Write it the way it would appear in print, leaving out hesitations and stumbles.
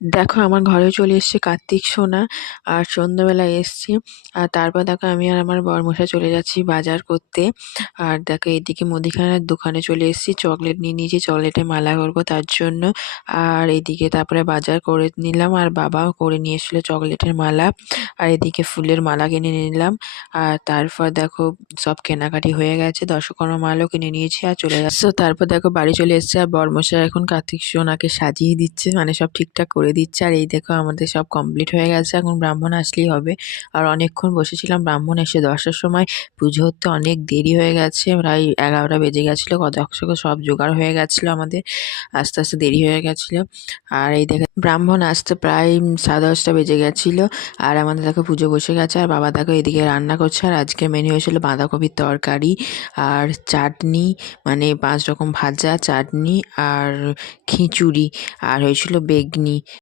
দেখো আমার ঘরে চলে এসেছে কার্তিক সোনা। আর সন্ধ্যাবেলায় এসছি। আর তারপর দেখো আমি আর আমার বরমশাই চলে যাচ্ছি বাজার করতে। আর দেখো এইদিকে মুদিখানার দোকানে চলে এসেছি, চকলেট নিয়ে নিয়েছি, চকলেটের মালা করবো তার জন্য। আর এইদিকে তারপরে বাজার করে নিলাম, আর বাবাও করে নিয়ে এসেছিলো চকলেটের মালা। আর এদিকে ফুলের মালা কিনে নিলাম। আর তারপর দেখো সব কেনাকাটি হয়ে গেছে, দশকর্মা মালও কিনে নিয়েছি আর চলে যাচ্ছে। তারপর দেখো বাড়ি চলে এসেছে, আর বরমশাই এখন কার্তিক সোনাকে সাজিয়ে দিচ্ছে, মানে সব ঠিকঠাক করে দিচ্ছে। আর এই দেখো আমাদের সব কমপ্লিট হয়ে গেছে, এখন ব্রাহ্মণ আসলেই হবে। আর অনেকক্ষণ বসেছিলাম, ব্রাহ্মণ এসে 10টার সময়। পুজো হতে অনেক দেরি হয়ে গেছে, প্রায় 11টা বেজে গেছিলো, সব জোগাড় হয়ে গেছিলো আমাদের, আস্তে আস্তে দেরি হয়ে গেছিলো। আর এই দেখো ব্রাহ্মণ আসতে প্রায় 10:30 বেজে গেছিলো। আর আমাদের দেখো পুজো বসে গেছে, আর বাবা দেখো এদিকে রান্না করছে। আর আজকে মেনু হয়েছিল বাঁধাকপির তরকারি আর চাটনি, মানে 5 রকম ভাজা, চাটনি আর খিচুড়ি, আর হয়েছিল বেগনি।